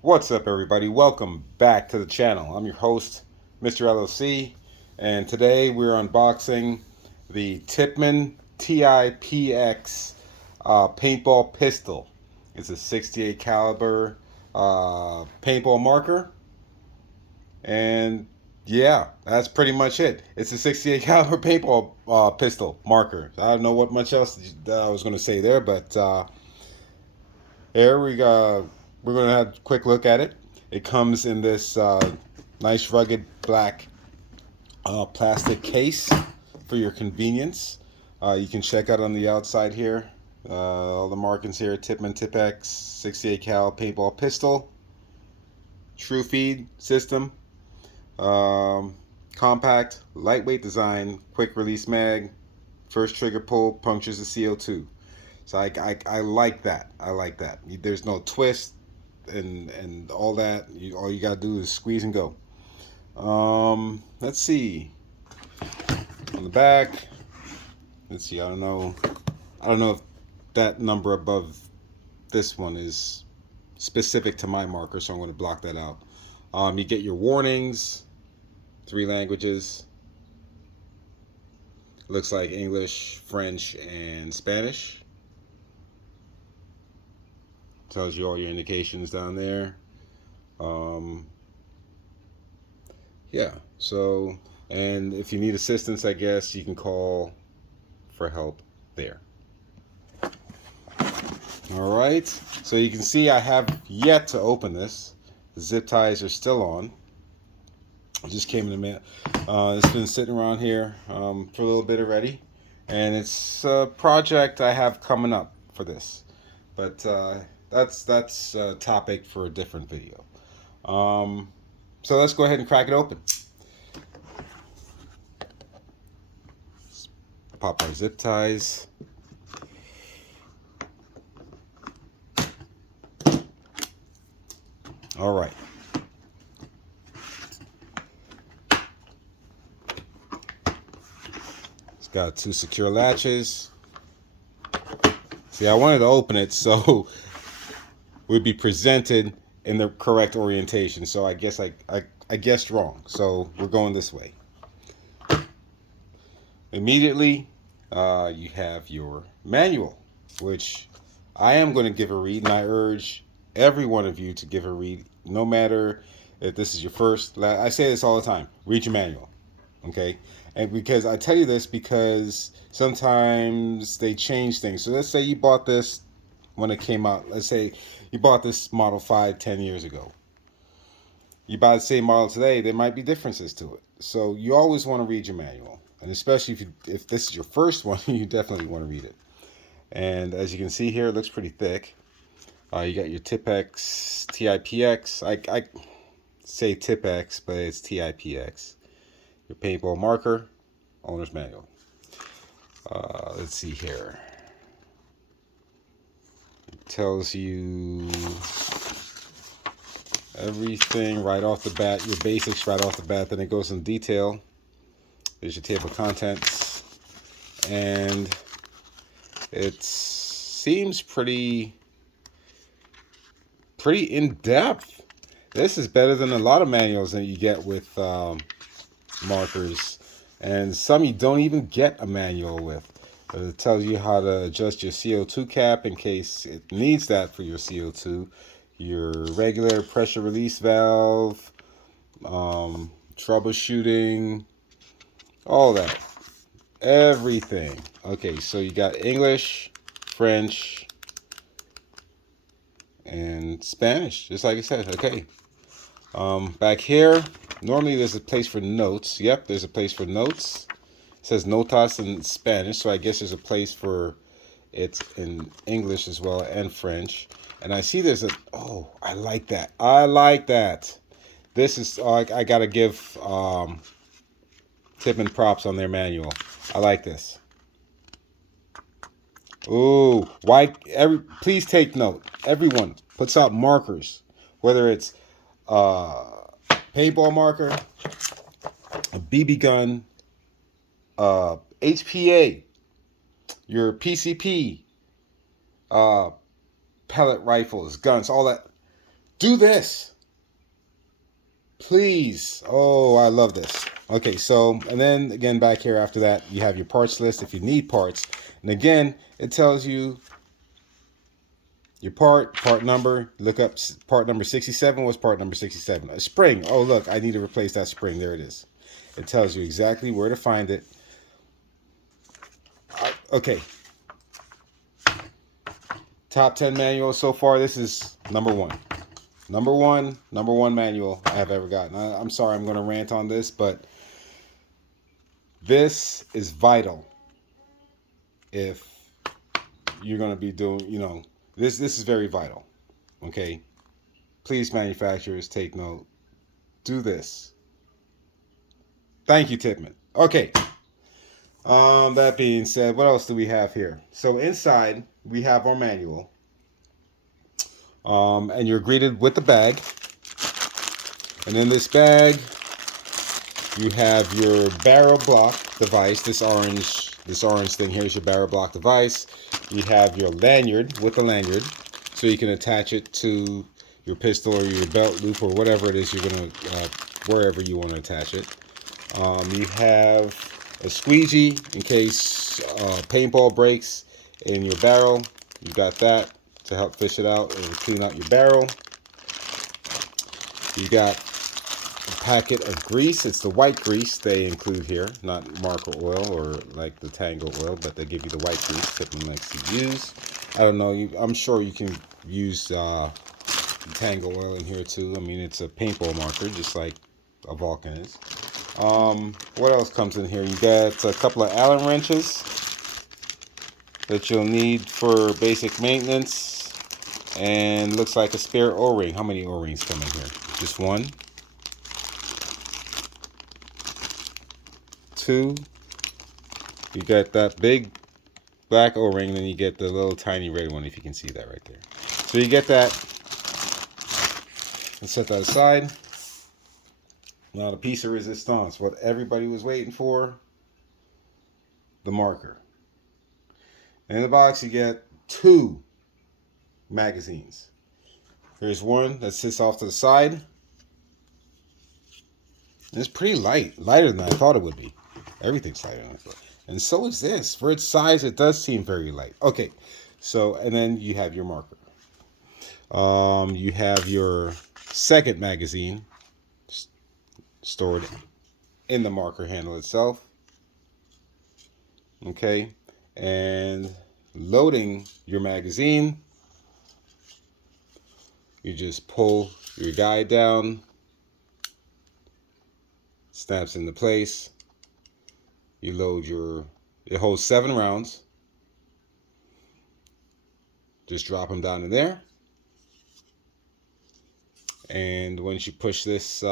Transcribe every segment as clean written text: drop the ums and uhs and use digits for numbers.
What's up, everybody? Welcome back to the channel. I'm your host, Mr. LOC, and today we're unboxing the Tippmann TiPX paintball pistol. It's a 68 caliber paintball marker, and yeah, that's pretty much it. It's a 68 caliber paintball pistol marker. I don't know what much else I was going to say there, but here we go. We're going to have a quick look at it. It comes in this nice rugged black plastic case for your convenience. You can check out on the outside here all the markings here: Tippmann TiPX 68 cal paintball pistol, true feed system, um, compact, lightweight design, quick release mag, first trigger pull punctures the CO2. So I like that. I like that. There's no twist and all that. All you gotta do is squeeze and go. Let's see. On the back, let's see. I don't know. I don't know if that number above this one is specific to my marker, so I'm going to block that out. You get your warnings, 3 languages. Looks like English, French, and Spanish. Tells you all your indications down there. Um, yeah, so, and if you need assistance, I guess you can call for help there. All right, so you can see I have yet to open this. The zip ties are still on. It just came in the mail. It's been sitting around here for a little bit already, and it's a project I have coming up for this. But that's a topic for a different video. So let's go ahead and crack it open. Pop our zip ties. All right. It's got 2 secure latches. See, I wanted to open it so we'd be presented in the correct orientation. So I guess I guessed wrong. So we're going this way. Immediately, you have your manual, which I am going to give a read, and I urge every one of you to give a read, no matter if this is your first. I say this all the time: read your manual, okay? And because I tell you this because sometimes they change things. So let's say you bought this when it came out. Let's say you bought this Model 5 10 years ago. You buy the same model today, there might be differences to it. So you always want to read your manual, and especially if this is your first one, you definitely want to read it. And as you can see here, it looks pretty thick. You got your TiPX, TiPX. I say TiPX, but it's TiPX. Your paintball marker, owner's manual. Let's see here. It tells you everything right off the bat, your basics right off the bat. Then it goes in detail. There's your table of contents, and it seems pretty in depth. This is better than a lot of manuals that you get with markers, and some you don't even get a manual with. It tells you how to adjust your CO2 cap in case it needs that for your CO2, your regular pressure release valve, troubleshooting, all that, everything. Okay, so you got English, French, and Spanish, just like I said. Okay. Back here, normally there's a place for notes. Yep, there's a place for notes. It says notas in Spanish, so I guess there's a place for it in English as well, and French. And I see there's oh, I like that. I like that. This is, I gotta give Tippmann props on their manual. I like this. Ooh, why? Please take note. Everyone puts out markers, whether it's paintball marker, a BB gun, HPA, your PCP, pellet rifles, guns, all that. Do this. Please. Oh, I love this. Okay, so, and then again back here after that, you have your parts list if you need parts. And again, it tells you your part number. Look up part number 67. What's part number 67? A spring. Oh, look, I need to replace that spring. There it is. It tells you exactly where to find it. Okay. Top 10 manual so far. This is number one. Number one manual I have ever gotten. I'm sorry I'm going to rant on this, but this is vital if you're going to be doing, this is very vital. Okay? Please, manufacturers, take note. Do this. Thank you, Tippmann. Okay. That being said, what else do we have here? So inside, we have our manual. And you're greeted with the bag. And in this bag, you have your barrel block device. This orange thing here is your barrel block device. You have your lanyard with the lanyard, so you can attach it to your pistol or your belt loop or whatever it is you're gonna, wherever you want to attach it. You have a squeegee in case paintball breaks in your barrel. You got that to help fish it out and clean out your barrel. You got a packet of grease. It's the white grease they include here, not marker oil or like the Tango oil, but they give you the white grease Tippmann likes to use. I don't know. I'm sure you can use Tango oil in here too. I mean, it's a paintball marker, just like a Vulcan is. What else comes in here? You got a couple of Allen wrenches that you'll need for basic maintenance, and looks like a spare O-ring. How many O-rings come in here? Just one, two. You got that big black O-ring, then you get the little tiny red one, if you can see that right there. So you get that. Let's set that aside. Now the piece of resistance, what everybody was waiting for, the marker. In the box you get 2 magazines. Here's one that sits off to the side. And it's pretty light, lighter than I thought it would be. Everything's lighter than I thought. And so is this. For its size, it does seem very light. Okay, so, and then you have your marker. You have your second magazine stored in the marker handle itself. Okay, and loading your magazine, you just pull your guide down, snaps into place. You load it holds 7 rounds. Just drop them down in there. And once you push this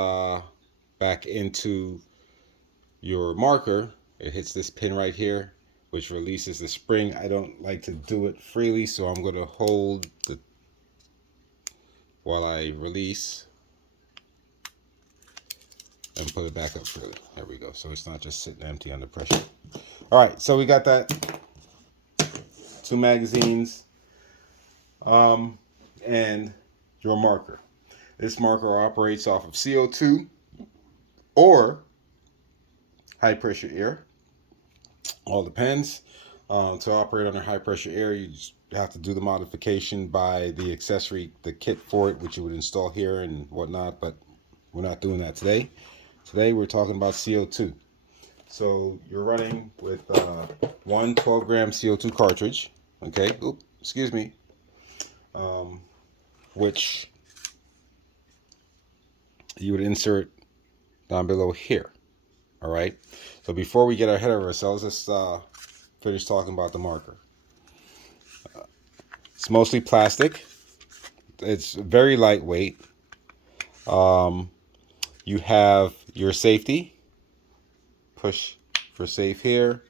back into your marker, it hits this pin right here, which releases the spring. I don't like to do it freely, so I'm going to hold while I release and put it back up freely. There we go. So it's not just sitting empty under pressure. All right, so we got that. 2 magazines and your marker. This marker operates off of CO2 or high pressure air. All depends. To operate under high pressure air, you just have to do the modification by the accessory, the kit for it, which you would install here and whatnot, but we're not doing that today. Today we're talking about CO2. So you're running with one 12-gram CO2 cartridge, okay? Oops, excuse me. Which you would insert down below here. All right. So before we get ahead of ourselves, let's finish talking about the marker. It's mostly plastic. It's very lightweight. You have your safety. Push for safe here.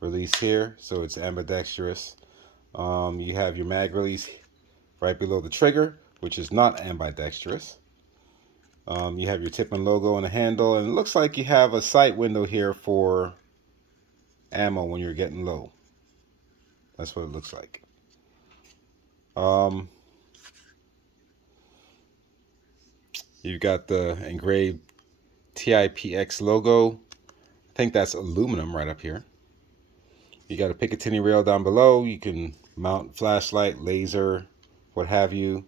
Release here. So it's ambidextrous. You have your mag release right below the trigger, which is not ambidextrous. You have your Tippmann logo on the handle, and it looks like you have a sight window here for ammo when you're getting low. That's what it looks like. You've got the engraved TiPX logo. I think that's aluminum right up here. You got a Picatinny rail down below. You can mount flashlight, laser, what have you.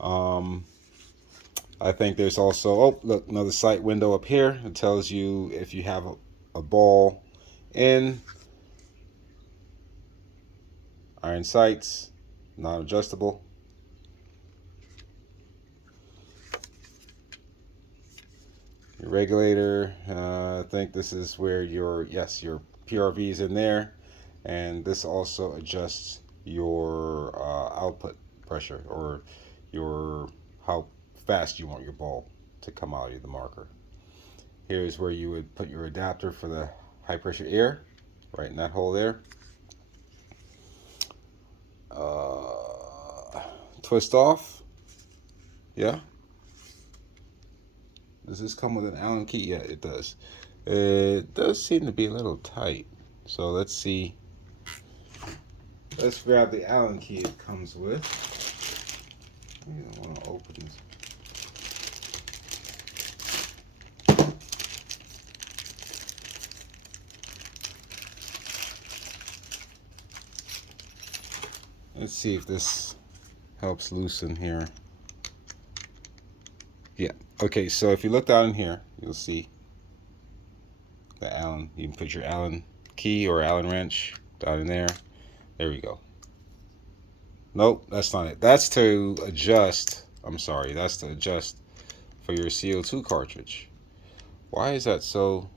I think there's also, oh, look, another sight window up here. It tells you if you have a ball in. Iron sights, non-adjustable. Your regulator, I think this is where your PRV is in there. And this also adjusts your output pressure, or your how fast you want your ball to come out of the marker. Here's where you would put your adapter for the high pressure air, right in that hole there. Twist off. Yeah. Does this come with an Allen key? Yeah, it does. It does seem to be a little tight. So let's see. Let's grab the Allen key it comes with. I don't want to open this. Let's see if this helps loosen here. Yeah. Okay, so if you look down in here, you'll see the Allen. You can put your Allen key or Allen wrench down in there. There we go. Nope, that's not it. That's to adjust. I'm sorry, that's to adjust for your CO2 cartridge. Why is that so?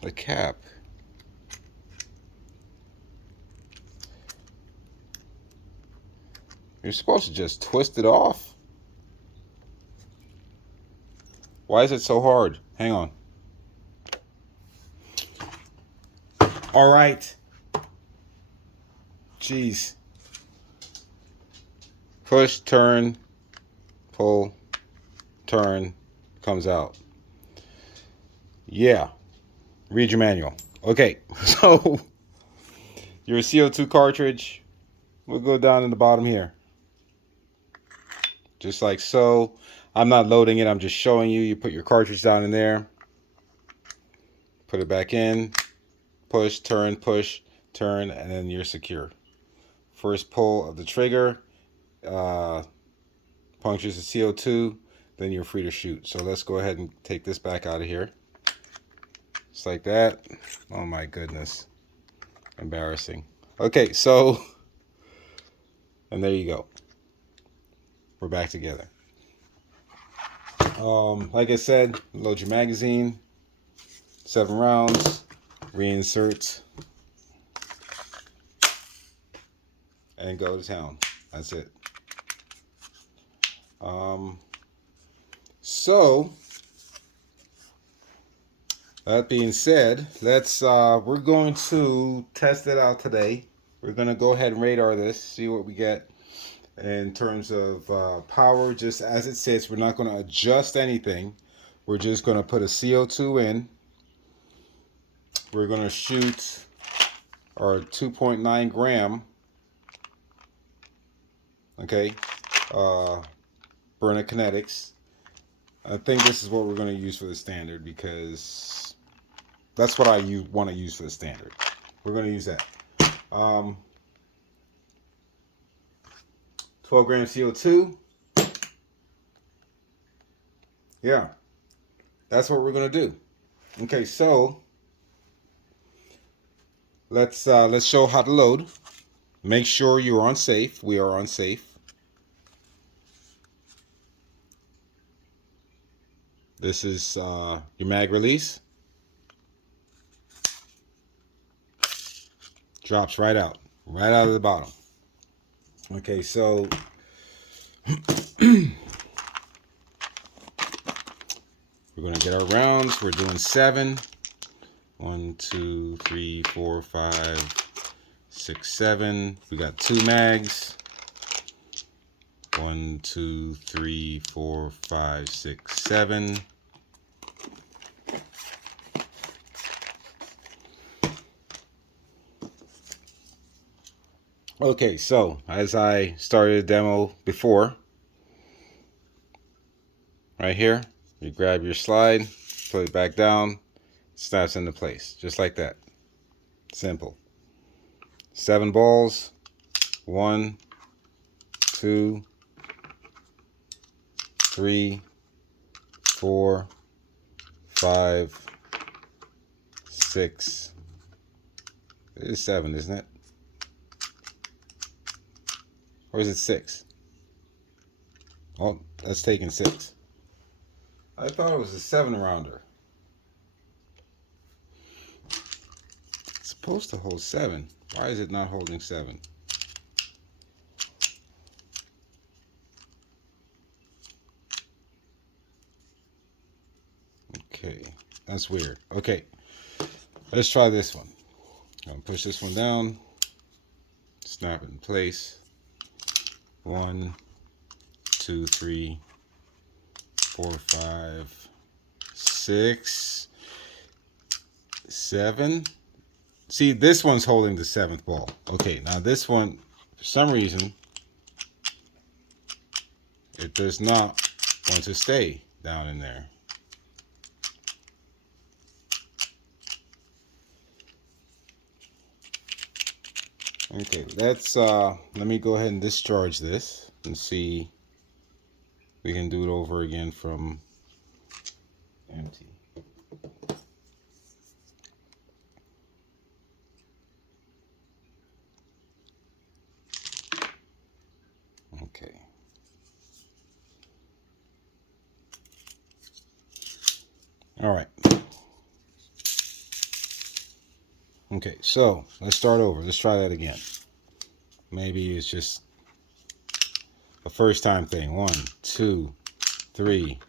The cap. You're supposed to just twist it off. Why is it so hard? Hang on. All right. Jeez. Push, turn, pull, turn, comes out. Yeah. Read your manual. Okay. So your CO2 cartridge will go down in the bottom here. Just like so. I'm not loading it. I'm just showing you. You put your cartridge down in there. Put it back in. Push, turn, and then you're secure. First pull of the trigger punctures the CO2, then you're free to shoot. So let's go ahead and take this back out of here. Just like that. Oh my goodness. Embarrassing. Okay, so, and there you go. We're back together. Like I said, load your magazine, 7 rounds, reinsert, and go to town. That's it. So that being said, we're going to test it out today. We're going to go ahead and radar this, see what we get in terms of power. Just as it sits, we're not going to adjust anything. We're just going to put a CO2 in. We're going to shoot our 2.9 gram, okay, Burner Kinetics. I think this is what we're going to use for the standard, because that's what I want to use for the standard. We're going to use that. 12 gram CO2. Yeah, that's what we're going to do. Okay, so let's show how to load. Make sure you're on safe. We are on safe. This is your mag release. Drops right out of the bottom. Okay, so we're gonna get our rounds. We're doing 7. 1, 2, 3, 4, 5, 6, 7. We got 2 mags. 1, 2, 3, 4, 5, 6, 7. Okay, so as I started a demo before, right here, you grab your slide, put it back down, snaps into place, just like that. Simple. 7 balls. 1, 2, 3, 4, 5, 6. It is 7, isn't it? Or is it 6? Oh, that's taking 6. I thought it was a 7 rounder. It's supposed to hold 7. Why is it not holding 7? Okay, that's weird. Okay, let's try this one. I'm gonna push this one down, snap it in place. 1, 2, 3, 4, 5, 6, 7. See, this one's holding the 7th ball. Okay, now this one, for some reason, it does not want to stay down in there. Okay, let me go ahead and discharge this and see. We can do it over again from empty. Okay. All right. Okay, so let's start over. Let's try that again. Maybe it's just a first time thing. 1, 2, 3,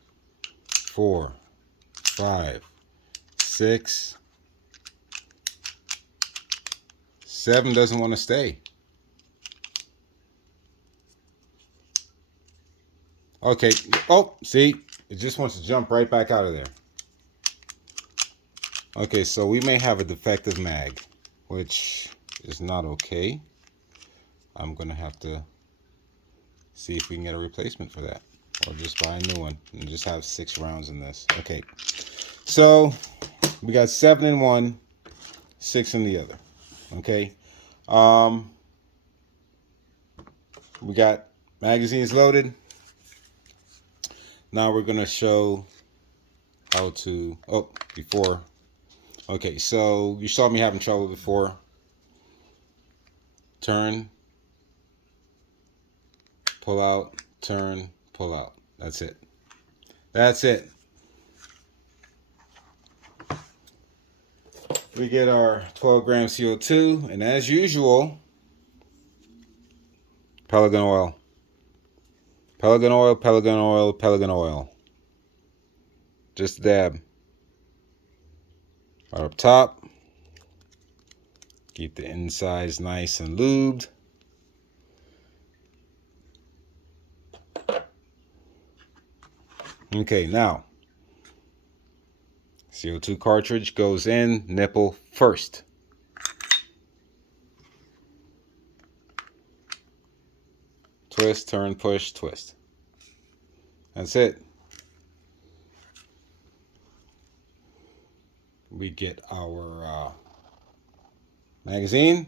4, 5, 6, 7 doesn't want to stay. Okay. Oh, see, it just wants to jump right back out of there. Okay, so we may have a defective mag, which is not okay. I'm going to have to see if we can get a replacement for that, or just buy a new one and just have 6 rounds in this. Okay, so we got 7 in one, 6 in the other. Okay, we got magazines loaded. Now we're going to show how to, before. Okay, so you saw me having trouble before. Turn, pull out, turn, pull out. That's it. That's it. We get our 12 gram CO2, and as usual, Pelican oil. Pelican oil, Pelican oil, Pelican oil. Just a dab. Right up top. Keep the insides nice and lubed. Okay, now CO2 cartridge goes in nipple first. Twist, turn, push, twist. That's it. We get our magazine.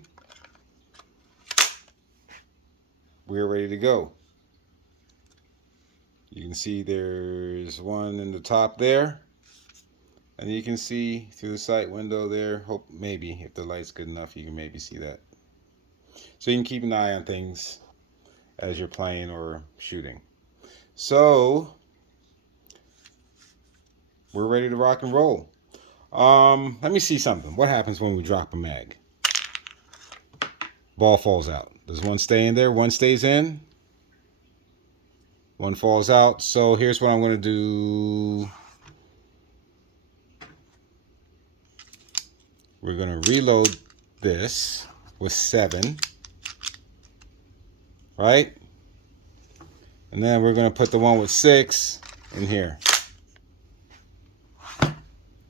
We're ready to go. You can see there's one in the top there. And you can see through the sight window there. Hope maybe if the light's good enough, you can maybe see that. So you can keep an eye on things as you're playing or shooting. So we're ready to rock and roll. Let me see something. What happens when we drop a mag? Ball falls out. Does one stay in there? One stays in. One falls out. So here's what I'm going to do. We're going to reload this with 7. Right? And then we're going to put the one with 6 in here.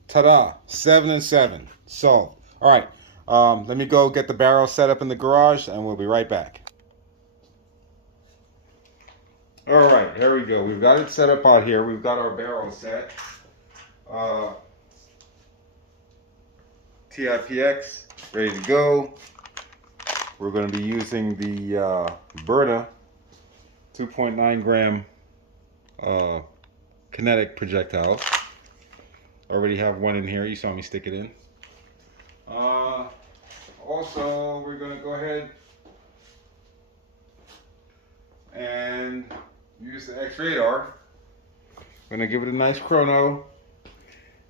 Ta-da! 7 and 7. Solved. All right. Let me go get the barrel set up in the garage, and we'll be right back. All right, here we go. We've got it set up out here. We've got our barrel set. TiPX, ready to go. We're going to be using the Berta 2.9 gram kinetic projectile. I already have one in here. You saw me stick it in. Also, we're going to go ahead and use the X radar. We're going to give it a nice chrono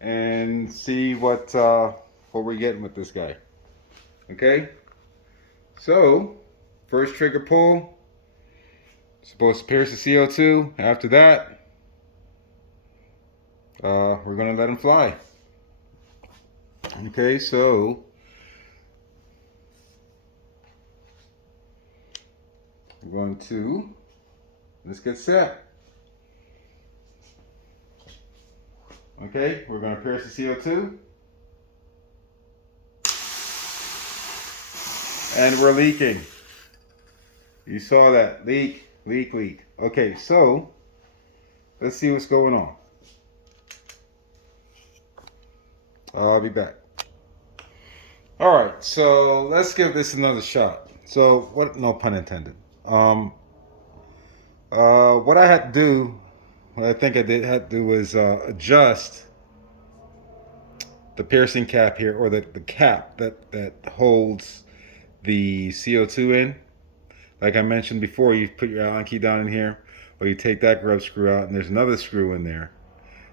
and see what we're getting with this guy. Okay? So, first trigger pull. Supposed to pierce the CO2. After that, we're going to let him fly. Okay, so we're going to, let's get set. Okay, we're going to pierce the CO2. And we're leaking. You saw that. Leak, leak, leak. Okay, so let's see what's going on. I'll be back. All right, so let's give this another shot. So, what? No pun intended. What I had to do, what I think I had to do was adjust the piercing cap here, or the cap that holds the CO2 in. Like I mentioned before, you put your Allen key down in here, or you take that grub screw out, and there's another screw in there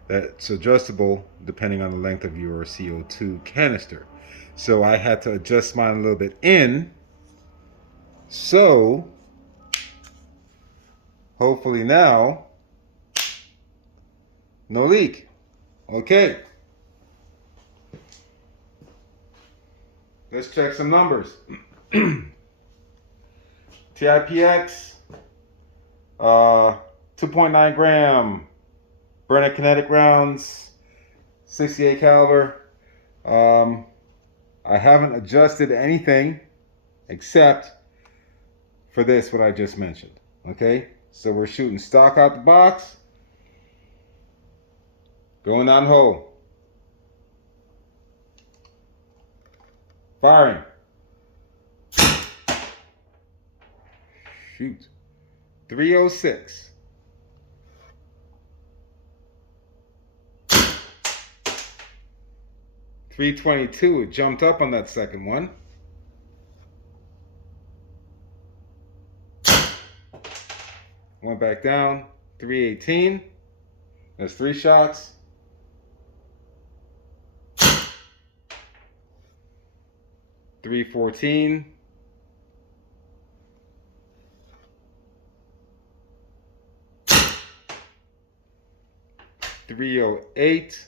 that's adjustable depending on the length of your CO2 canister. So I had to adjust mine a little bit in, so hopefully now no leak. Okay, let's check some numbers. TiPX, 2.9 gram Brenner kinetic rounds, 68 caliber. I haven't adjusted anything except for this, what I just mentioned. Okay, so we're shooting stock out the box, going down hole, firing. Shoot. 306. .322. It jumped up on that second one. Went back down. 318. That's 3 shots. .314. 308.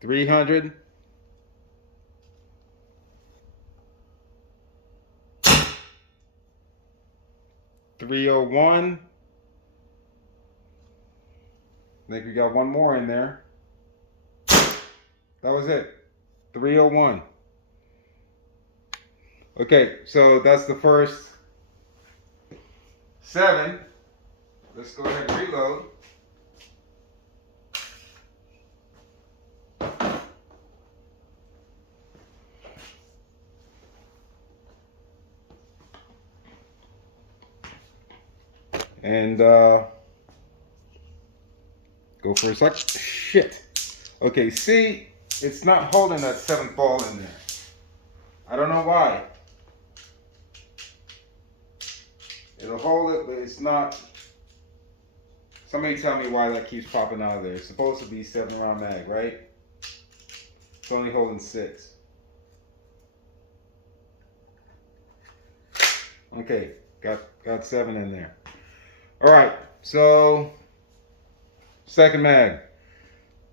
.300. 301. I think we got one more in there. That was it. 301. Okay, so that's the first 7. Let's go ahead and reload. And go for a sec. Shit. Okay, see, it's not holding that 7th ball in there. I don't know why. It'll hold it, but it's not. Somebody tell me why that keeps popping out of there. It's supposed to be 7-round mag, right? It's only holding 6. Okay, got 7 in there. All right, so second mag.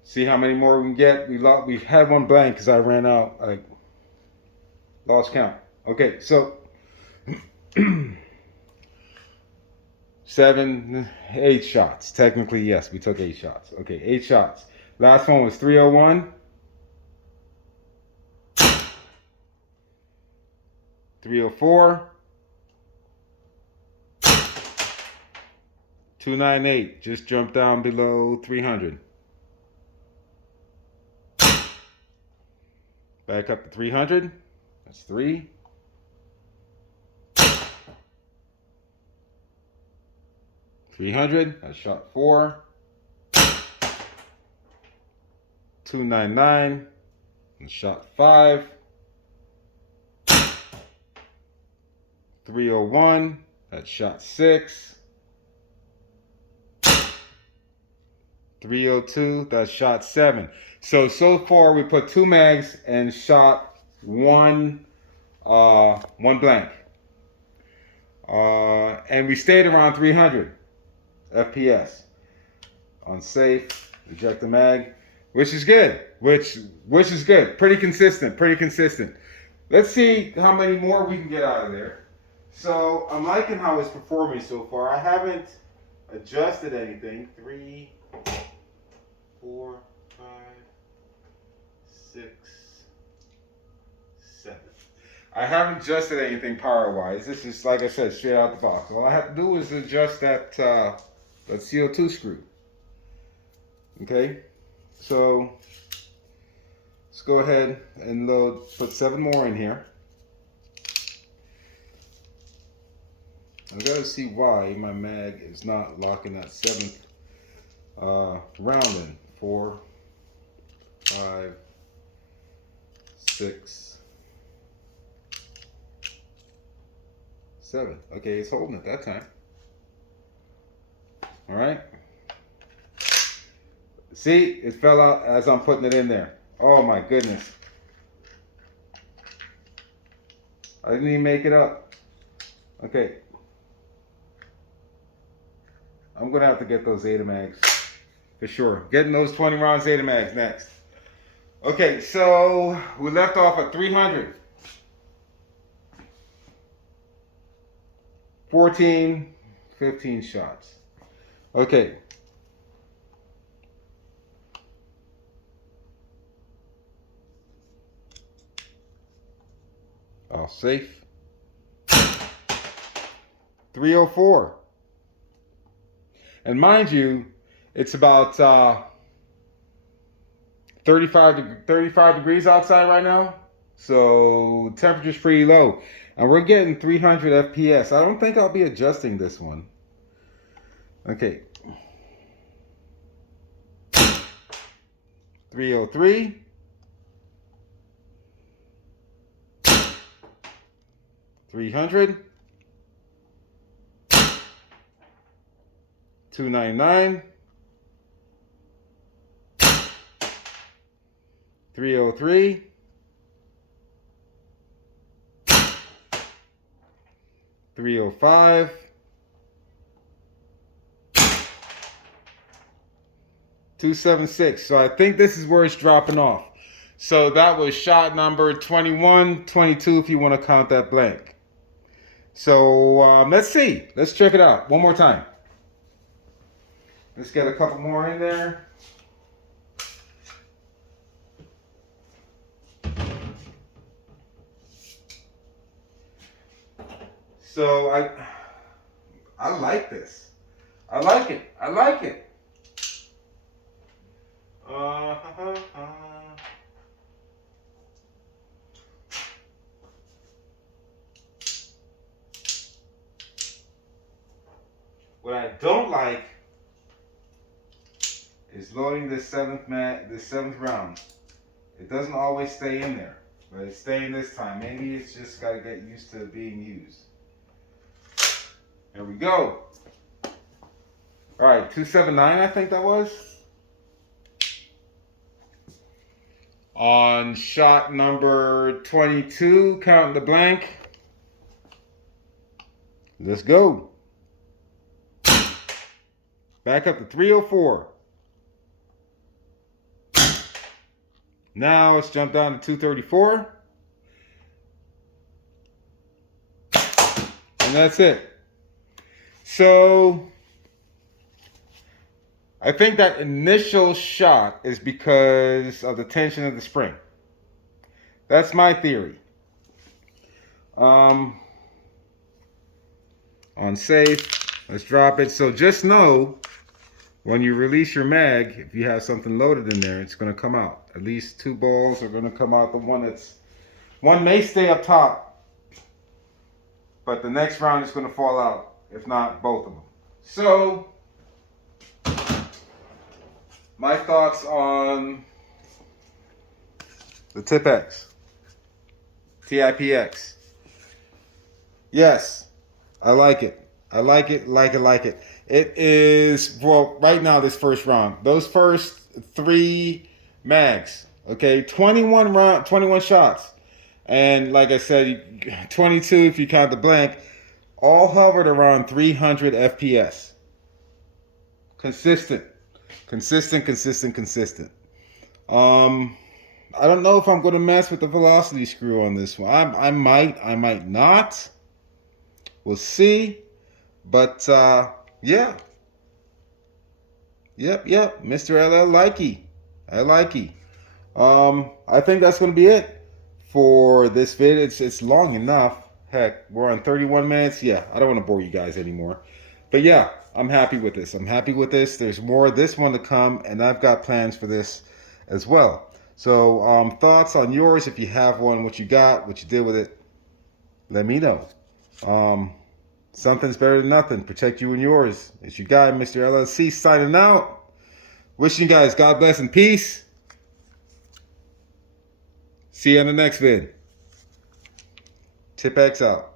See how many more we can get. We had one blank because I ran out. I lost count. Okay, so 8 shots. Technically, yes, we took 8 shots. Okay, 8 shots. Last one was 301. 304. 298. Just jumped down below 300. Back up to 300. That's 3. 300. That's shot 4. 299. And shot 5. 301. That's shot 6. 302. That's shot 7. So far we put 2 mags and shot one blank. And we stayed around 300 FPS. On safe, eject the mag, which is good. Which is good. Pretty consistent. Let's see how many more we can get out of there. So I'm liking how it's performing so far. I haven't adjusted anything. 3, 4, 5, 6, 7. I haven't adjusted anything power-wise. This is, like I said, straight out the box. All I have to do is adjust that CO2 screw. Okay, so let's go ahead and put 7 more in here. I've got to see why my mag is not locking that 7th round in. 4, 5, 6, 7. Okay, it's holding it that time. All right. See, it fell out as I'm putting it in there. Oh my goodness. I didn't even make it up. Okay. I'm going to have to get those Zeta mags for sure. Getting those 20 round Zeta mags next. Okay, so we left off at 300. 14, 15 shots. Okay. All safe. 304. And mind you, it's about 35 degrees outside right now. So temperature's pretty low. And we're getting 300 FPS. I don't think I'll be adjusting this one. Okay. 303. 300. 299. 303. 305. 276. So I think this is where it's dropping off. So that was shot number 21, 22 if you want to count that blank. So let's see. Let's check it out one more time. Let's get a couple more in there. So I like this. I like it. I like it. What I don't like is loading this seventh round. It doesn't always stay in there, but it's staying this time. Maybe it's just got to get used to being used. There we go. All right, 279, I think that was. On shot number 22, counting the blank. Let's go. Back up to 304. Now let's jump down to 234. And that's it. So I think that initial shot is because of the tension of the spring. That's my theory. On safe, let's drop it. So just know when you release your mag, if you have something loaded in there, it's going to come out. At least 2 balls are going to come out. One may stay up top, but the next round is going to fall out. If not, both of them. So my thoughts on the TiPX, TiPX. Yes, I like it. I like it, like it. It is, well, right now, this first round, those first 3 mags, okay, 21 shots. And like I said, 22 if you count the blank, all hovered around 300 FPS. Consistent. I don't know if I'm going to mess with the velocity screw on this one. I might not. We'll see. But yeah. Yep. Mr. LL likey. I likey. I think that's going to be it for this vid. It's long enough. Heck, we're on 31 minutes. Yeah, I don't want to bore you guys anymore. But yeah, I'm happy with this. There's more of this one to come, and I've got plans for this as well. So thoughts on yours, if you have one, what you got, what you did with it, let me know. Something's better than nothing. Protect you and yours. It's your guy, Mr. LLC, signing out. Wishing you guys God bless and peace. See you on the next vid. TiPX out.